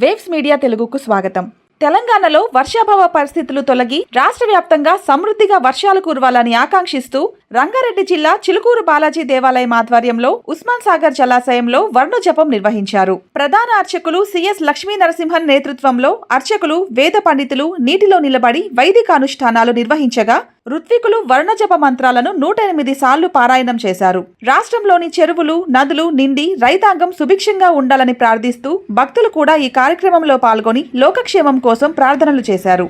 Waves media తెలుగుకు స్వాగతం. తెలంగాణలో వర్షాభావ పరిస్థితులు తొలగి రాష్ట్ర వ్యాప్తంగా సమృద్ధిగా వర్షాలు కురవాలని ఆకాంక్షిస్తూ రంగారెడ్డి జిల్లా చిలుకూరు బాలాజీ దేవాలయం ఆధ్వర్యంలో ఉస్మాన్ సాగర్ జలాశయంలో వరుణ జపం నిర్వహించారు. ప్రధాన అర్చకులు సిఎస్ లక్ష్మీ నరసింహన్ నేతృత్వంలో అర్చకులు, వేద పండితులు నీటిలో నిలబడి వైదిక అనుష్ఠానాలు నిర్వహించగా ఋత్వికులు వరుణ జప మంత్రాలను 108 సార్లు పారాయణం చేశారు. రాష్ట్రంలోని చెరువులు, నదులు నిండి రైతాంగం సుభిక్షంగా ఉండాలని ప్రార్థిస్తూ భక్తులు కూడా ఈ కార్యక్రమంలో పాల్గొని లోకక్షేమం కోసం ప్రార్థనలు చేశారు.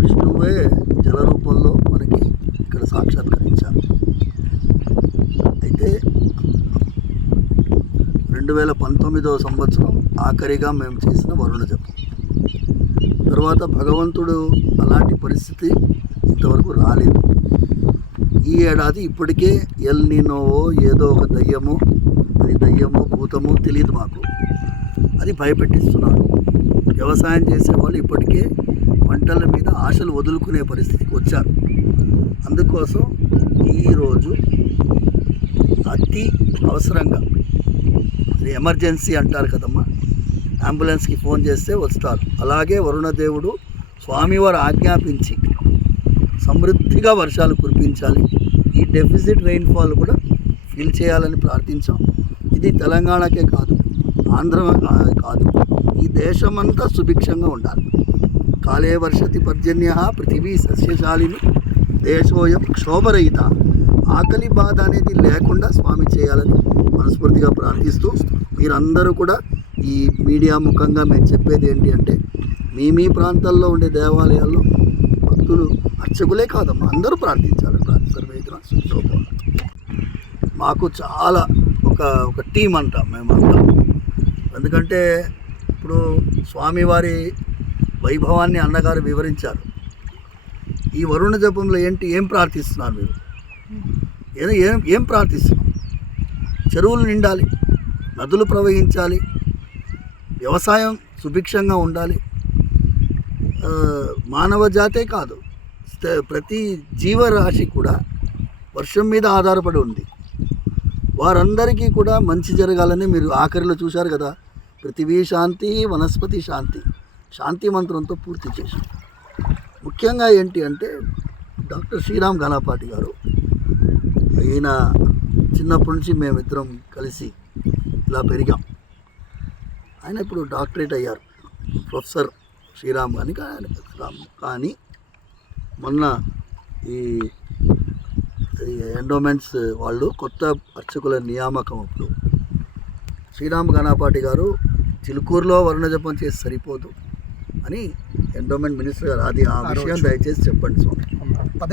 విష్ణువే జల రూపంలో మనకి ఇక్కడ సాక్షాత్కరించారు. అయితే 2019వ సంవత్సరం ఆఖరిగా మేము చేసిన వరుణ జపం తర్వాత భగవంతుడు అలాంటి పరిస్థితి ఇంతవరకు రాలేదు. ఈ ఏడాది ఇప్పటికే ఎల్ నీనోవో ఏదో ఒక దయ్యమో, అది దయ్యమో భూతమో తెలియదు మాకు, అది భయపెట్టిస్తున్నారు. వ్యవసాయం చేసేవాళ్ళు ఇప్పటికే పంటల మీద ఆశలు వదులుకునే పరిస్థితికి వచ్చారు. అందుకోసం ఈరోజు అతి అవసరంగా, అది ఎమర్జెన్సీ అంటారు కదమ్మా, అంబులెన్స్కి ఫోన్ చేస్తే వస్తారు. అలాగే వరుణదేవుడు స్వామివారు ఆజ్ఞాపించి సమృద్ధిగా వర్షాలు కురిపించాలి, ఈ డెఫిసిట్ రెయిన్ఫాల్ కూడా ఫిల్ చేయాలని ప్రార్థించాం. ఇది తెలంగాణకే కాదు, ఆంధ్ర కాదు, ఈ దేశమంతా సుభిక్షంగా ఉండాలి. కాలే వర్షతి పర్జన్య పృథివీ సస్యశాలిని దేశోయం క్షోభరహిత. ఆకలి బాధ అనేది లేకుండా స్వామి చేయాలని మనస్ఫూర్తిగా ప్రార్థిస్తూ, మీరందరూ కూడా ఈ మీడియా ముఖంగా మేము చెప్పేది ఏంటి అంటే, మీ ప్రాంతాల్లో ఉండే దేవాలయాల్లో భక్తులు, అర్చకులే కాదమ్మా, అందరూ ప్రార్థించాలి. మాకు చాలా ఒక టీం అంటాం మేమంతా. ఎందుకంటే ఇప్పుడు స్వామివారి వైభవాన్ని అన్నగారు వివరించారు. ఈ వరుణ జపంలో ఏం ప్రార్థిస్తున్నారు మీరు? ఏం ప్రార్థిస్తున్నాం? చెరువులు నిండాలి, నదులు ప్రవహించాలి, వ్యవసాయం సుభిక్షంగా ఉండాలి. మానవ జాతే కాదు, ప్రతి జీవరాశి కూడా వర్షం మీద ఆధారపడి ఉంది. వారందరికీ కూడా మంచి జరగాలని మీరు ఆఖరిలో చూశారు కదా, పృథివీ శాంతి వనస్పతి శాంతి, శాంతి మంత్రంతో పూర్తి చేశాం. ముఖ్యంగా ఏంటి అంటే డాక్టర్ శ్రీరామ్ ఘనపాటి గారు, ఈయన చిన్నప్పటి నుంచి మేమిద్దరం కలిసి ఇలా పెరిగాం. ఆయన ఇప్పుడు డాక్టరేట్ అయ్యారు, ప్రొఫెసర్ శ్రీరామ్ కానీ మొన్న ఈ ఎండోమెంట్స్ వాళ్ళు కొత్త అర్చకుల నియామకం అప్పుడు శ్రీరామ్ ఘనపాటి గారు చిలుకూరులో వరుణ జపం చేసి సరిపోదు అని ఎండోమెంట్ మినిస్టర్ గారు, అది ఆ విషయం దయచేసి చెప్పండి స్వామి.